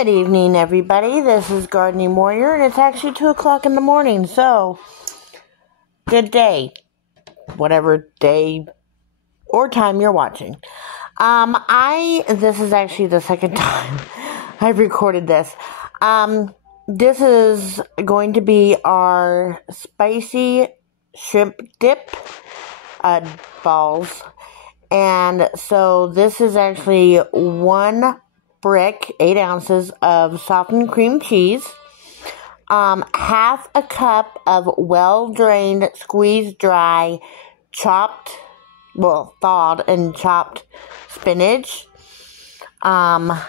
Good evening, everybody. This is Gardening Warrior, and it's actually 2 o'clock in the morning, so good day, whatever day or time you're watching. This is actually the second time I've recorded this. This is going to be our spicy shrimp dip balls, and so this is actually 1 brick, 8 ounces of softened cream cheese, half a cup of well-drained, squeezed dry, thawed and chopped spinach, half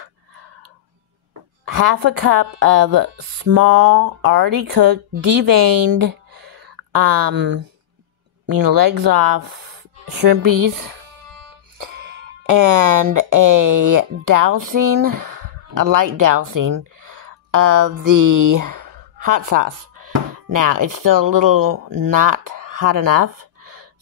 a cup of small, already cooked, deveined, legs off shrimpies, and a light dousing of the hot sauce. Now, it's still a little not hot enough,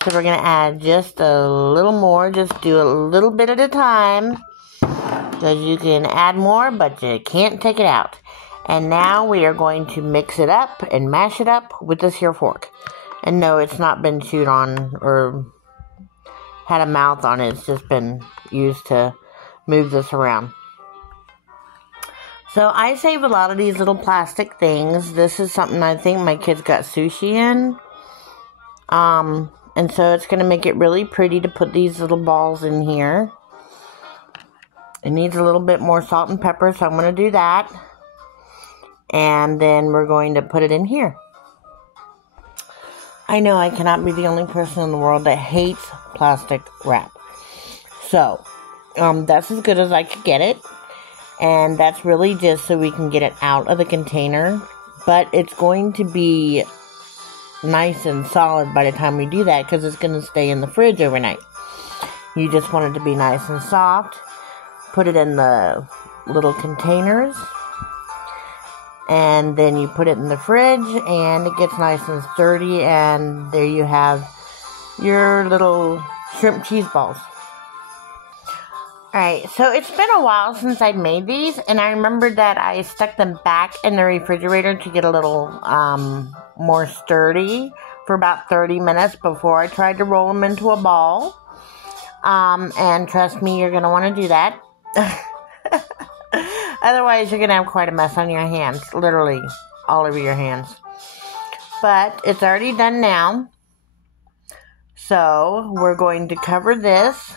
so we're going to add just a little more. Just do a little bit at a time, because you can add more, but you can't take it out. And now we are going to mix it up and mash it up with this here fork. And no, it's not been chewed on or had a mouth on it. It's just been used to move this around. So I save a lot of these little plastic things. This is something I think my kids got sushi in. And so it's going to make it really pretty to put these little balls in here. It needs a little bit more salt and pepper, so I'm going to do that. And then we're going to put it in here. I know I cannot be the only person in the world that hates plastic wrap. So, that's as good as I could get it. And that's really just so we can get it out of the container. But it's going to be nice and solid by the time we do that, because it's going to stay in the fridge overnight. You just want it to be nice and soft. Put it in the little containers. And then you put it in the fridge, and it gets nice and sturdy, and there you have your little shrimp cheese balls. Alright, so it's been a while since I made these, and I remembered that I stuck them back in the refrigerator to get a little more sturdy for about 30 minutes before I tried to roll them into a ball. And trust me, you're going to want to do that. Otherwise, you're going to have quite a mess on your hands. Literally, all over your hands. But it's already done now. So, we're going to cover this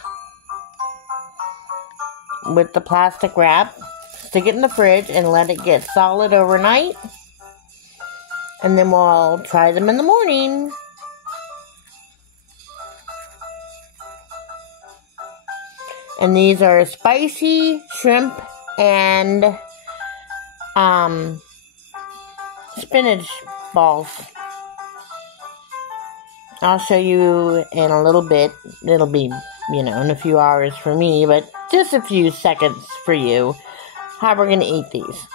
with the plastic wrap. Stick it in the fridge and let it get solid overnight. And then we'll try them in the morning. And these are spicy shrimp and spinach balls. I'll show you in a little bit. It'll be, in a few hours for me, but just a few seconds for you, how we're going to eat these.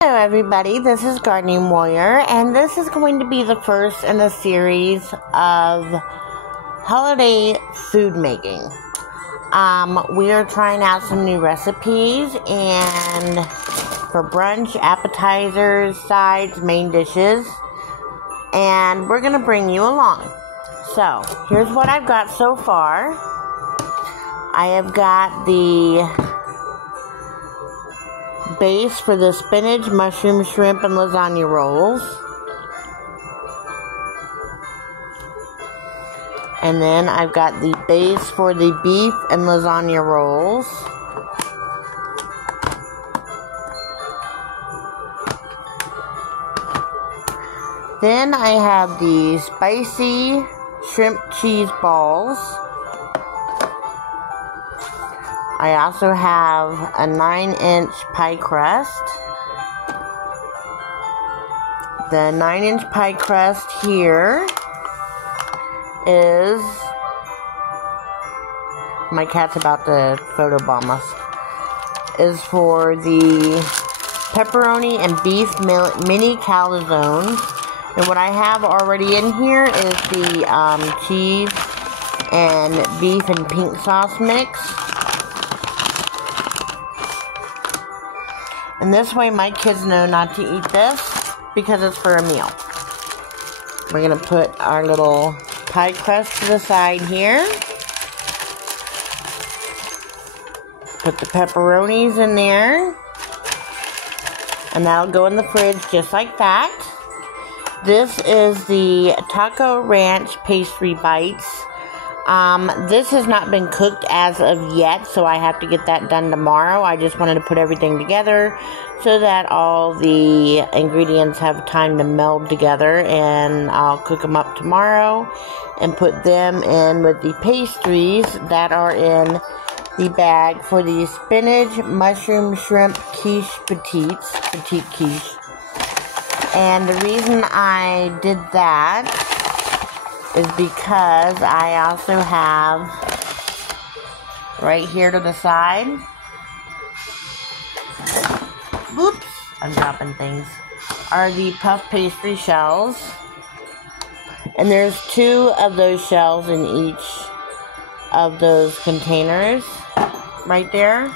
Hello everybody, this is Gardening Warrior, and this is going to be the first in a series of holiday food making. We are trying out some new recipes, and for brunch, appetizers, sides, main dishes, and we're going to bring you along. So, here's what I've got so far. I have got the base for the spinach, mushroom, shrimp, and lasagna rolls. And then I've got the base for the beef and lasagna rolls. Then I have the spicy shrimp cheese balls. I also have a 9-inch pie crust. The 9-inch pie crust here is, my cat's about to photobomb us, is for the pepperoni and beef mini calzones. And what I have already in here is the cheese and beef and pink sauce mix. And this way my kids know not to eat this because it's for a meal. We're going to put our little pie crust to the side here. Put the pepperonis in there. And that'll go in the fridge just like that. This is the Taco Ranch Pastry Bites. This has not been cooked as of yet, so I have to get that done tomorrow. I just wanted to put everything together so that all the ingredients have time to meld together, and I'll cook them up tomorrow and put them in with the pastries that are in the bag for the spinach, mushroom, shrimp, quiche petite quiche. And the reason I did that is because I also have right here to the side, whoops, I'm dropping things, are the puff pastry shells. And there's 2 of those shells in each of those containers right there.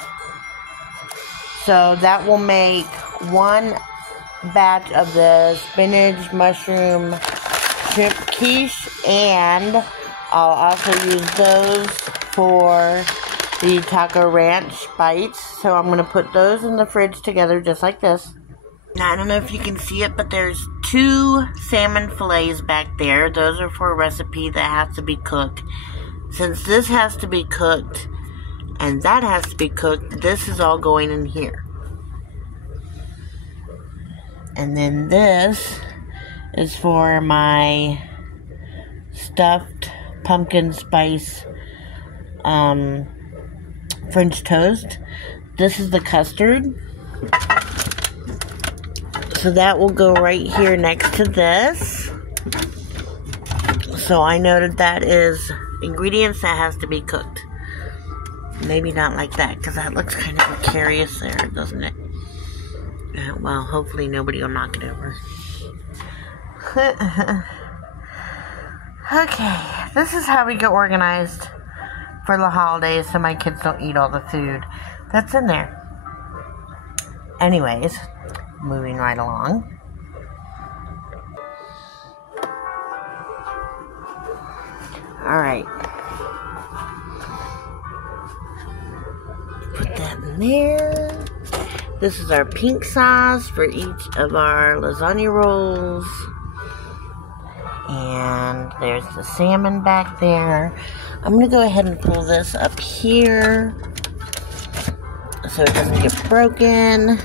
So that will make 1 batch of the spinach, mushroom, shrimp quiche, and I'll also use those for the Taco Ranch bites. So I'm going to put those in the fridge together just like this. Now, I don't know if you can see it, but there's 2 salmon fillets back there. Those are for a recipe that has to be cooked. Since this has to be cooked and that has to be cooked, this is all going in here. And then this is for my stuffed pumpkin spice French toast. This is the custard. So that will go right here next to this. So I noted that is ingredients that has to be cooked. Maybe not like that, because that looks kind of precarious there, doesn't it? Well, hopefully nobody will knock it over. Okay, this is how we get organized for the holidays so my kids don't eat all the food that's in there. Anyways, moving right along. Alright. Put that in there. This is our pink sauce for each of our lasagna rolls. And there's the salmon back there. I'm going to go ahead and pull this up here so it doesn't get broken.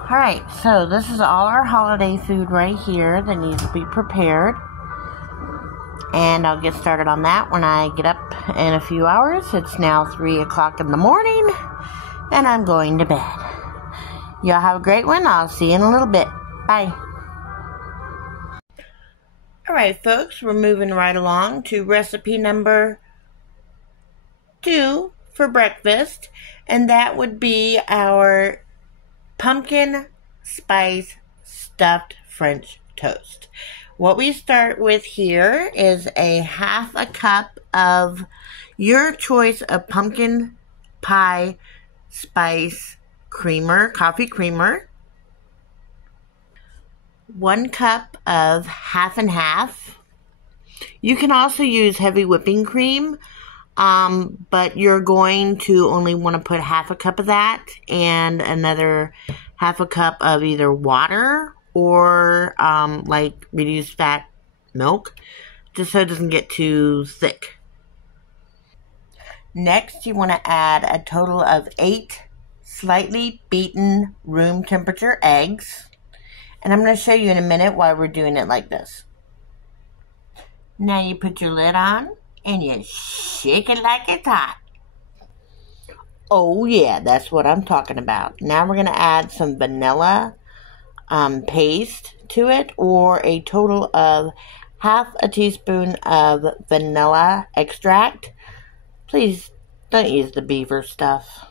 Alright, so this is all our holiday food right here that needs to be prepared. And I'll get started on that when I get up in a few hours. It's now 3 o'clock in the morning, and I'm going to bed. Y'all have a great one. I'll see you in a little bit. Bye. Alright, folks, we're moving right along to recipe number 2 for breakfast, and that would be our pumpkin spice stuffed French toast. What we start with here is a 1/2 cup of your choice of pumpkin pie spice creamer, coffee creamer. 1 cup of 1/2 and 1/2. You can also use heavy whipping cream, but you're going to only want to put 1/2 cup of that and another 1/2 cup of either water or like reduced fat milk, just so it doesn't get too thick. Next, you want to add a total of 8 slightly beaten room temperature eggs. And I'm going to show you in a minute why we're doing it like this. Now you put your lid on and you shake it like it's hot. Oh yeah, that's what I'm talking about. Now we're going to add some vanilla paste to it, or a total of 1/2 teaspoon of vanilla extract. Please don't use the beaver stuff.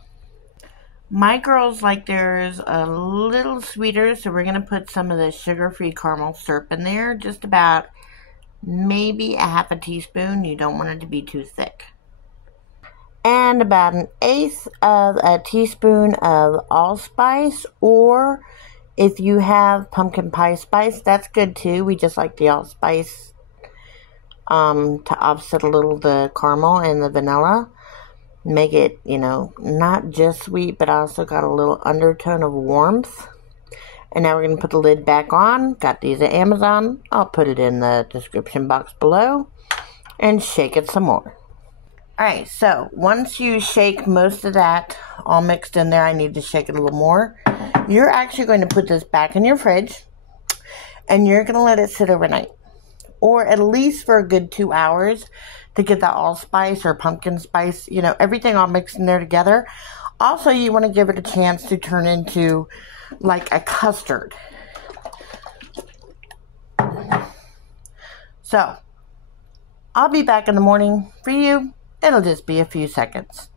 My girls like theirs a little sweeter, so we're going to put some of the sugar-free caramel syrup in there. Just about maybe 1/2 teaspoon. You don't want it to be too thick. and about 1/8 of a teaspoon of allspice, or if you have pumpkin pie spice, that's good too. We just like the allspice to offset a little the caramel and the vanilla. Make it, you know, not just sweet, but also got a little undertone of warmth. And now we're going to put the lid back on. Got these at Amazon. I'll put it in the description box below. And shake it some more. Alright, so once you shake most of that all mixed in there, I need to shake it a little more. You're actually going to put this back in your fridge. And you're going to let it sit overnight. Or at least for a good 2 hours to get the allspice or pumpkin spice, you know, everything all mixed in there together. Also, you want to give it a chance to turn into like a custard. So, I'll be back in the morning for you. It'll just be a few seconds.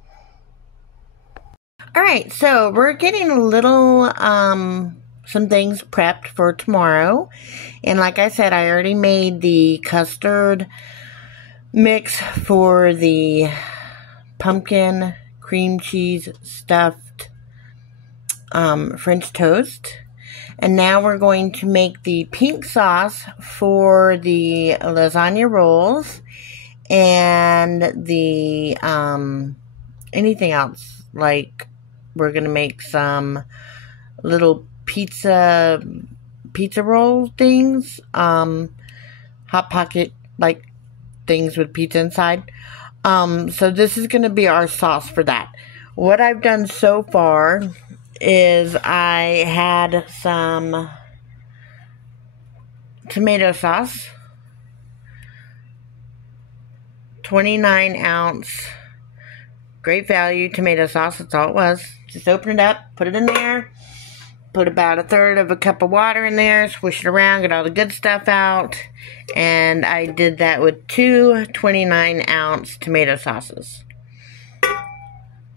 Alright, so we're getting a little, some things prepped for tomorrow. And like I said, I already made the custard mix for the pumpkin cream cheese stuffed French toast. And now we're going to make the pink sauce for the lasagna rolls and the anything else. Like we're gonna make some little pizza roll things, hot pocket like things with pizza inside. So this is gonna be our sauce for that. What I've done so far is I had some tomato sauce, 29-ounce Great Value tomato sauce. That's all it was. Just open it up, put it in there, put about 1/3 of a cup of water in there, swish it around, get all the good stuff out, and I did that with 2 29-ounce tomato sauces.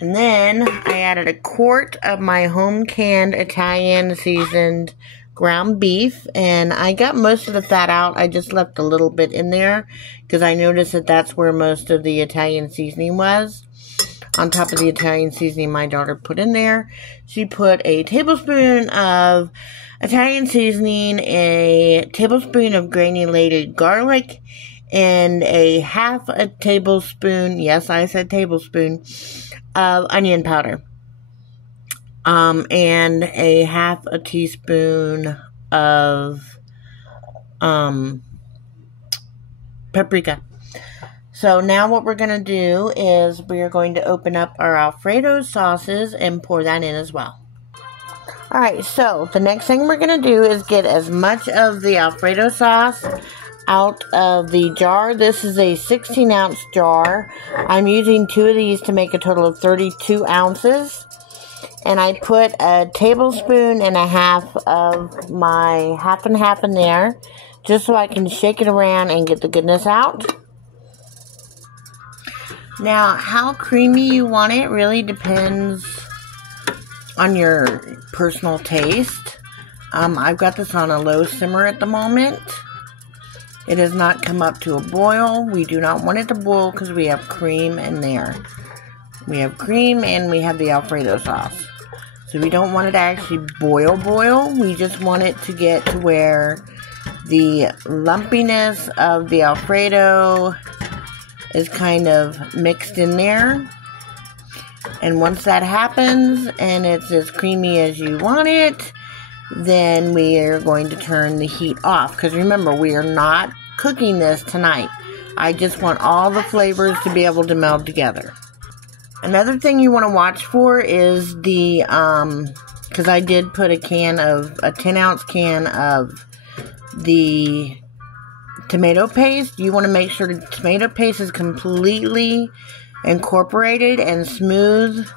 And then I added 1/4 of my home canned Italian seasoned ground beef. And I got most of the fat out. I just left a little bit in there because I noticed that that's where most of the Italian seasoning was. On top of the Italian seasoning my daughter put in there, she put a tablespoon of Italian seasoning, a tablespoon of granulated garlic, and a 1/2 tablespoon, yes, I said tablespoon, of onion powder. And a 1/2 teaspoon of paprika. So now what we're going to do is we are going to open up our Alfredo sauces and pour that in as well. Alright, so the next thing we're going to do is get as much of the Alfredo sauce out of the jar. This is a 16-ounce jar. I'm using 2 of these to make a total of 32 ounces. And I put 1.5 tablespoons of my 1/2 and 1/2 in there, just so I can shake it around and get the goodness out. Now, how creamy you want it really depends on your personal taste. I've got this on a low simmer at the moment. It has not come up to a boil. We do not want it to boil because we have cream in there. We have cream and we have the Alfredo sauce. So we don't want it to actually boil. We just want it to get to where the lumpiness of the Alfredo is kind of mixed in there. And once that happens and it's as creamy as you want it, then we are going to turn the heat off. Because remember, we are not cooking this tonight. I just want all the flavors to be able to meld together. Another thing you want to watch for is the, because I did put a 10-ounce can of the tomato paste. You want to make sure the tomato paste is completely incorporated and smooth,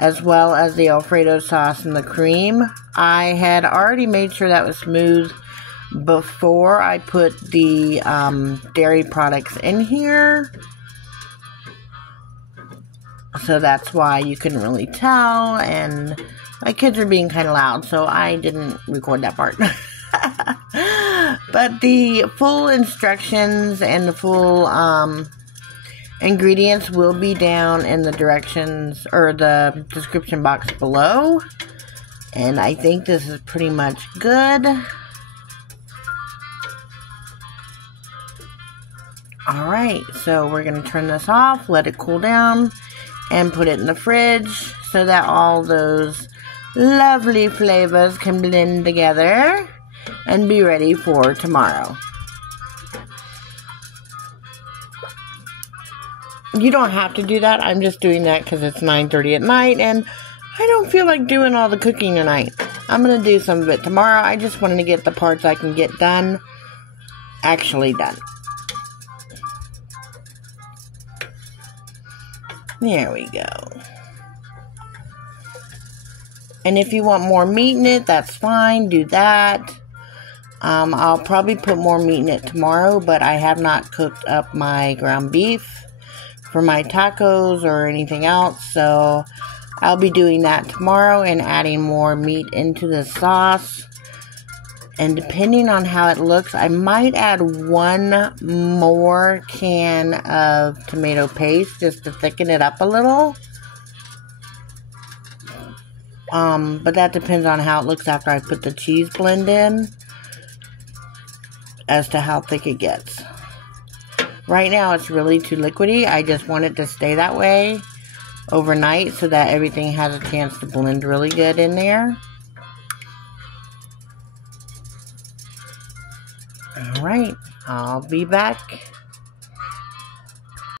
as well as the Alfredo sauce and the cream. I had already made sure that was smooth before I put the dairy products in here. So that's why you couldn't really tell, and my kids are being kind of loud, so I didn't record that part. But the full instructions and the full Ingredients will be down in the directions or the description box below. And I think this is pretty much good. Alright, so we're going to turn this off, let it cool down, and put it in the fridge so that all those lovely flavors can blend together and be ready for tomorrow. You don't have to do that. I'm just doing that because it's 9:30 at night and I don't feel like doing all the cooking tonight. I'm going to do some of it tomorrow. I just wanted to get the parts I can get done, actually done. There we go. And if you want more meat in it, that's fine. Do that. I'll probably put more meat in it tomorrow, but I have not cooked up my ground beef for my tacos or anything else, so I'll be doing that tomorrow and adding more meat into the sauce. And depending on how it looks, I might add one more can of tomato paste just to thicken it up a little. But that depends on how it looks after I put the cheese blend in as to how thick it gets. Right now it's really too liquidy. I just want it to stay that way overnight so that everything has a chance to blend really good in there. Alright, I'll be back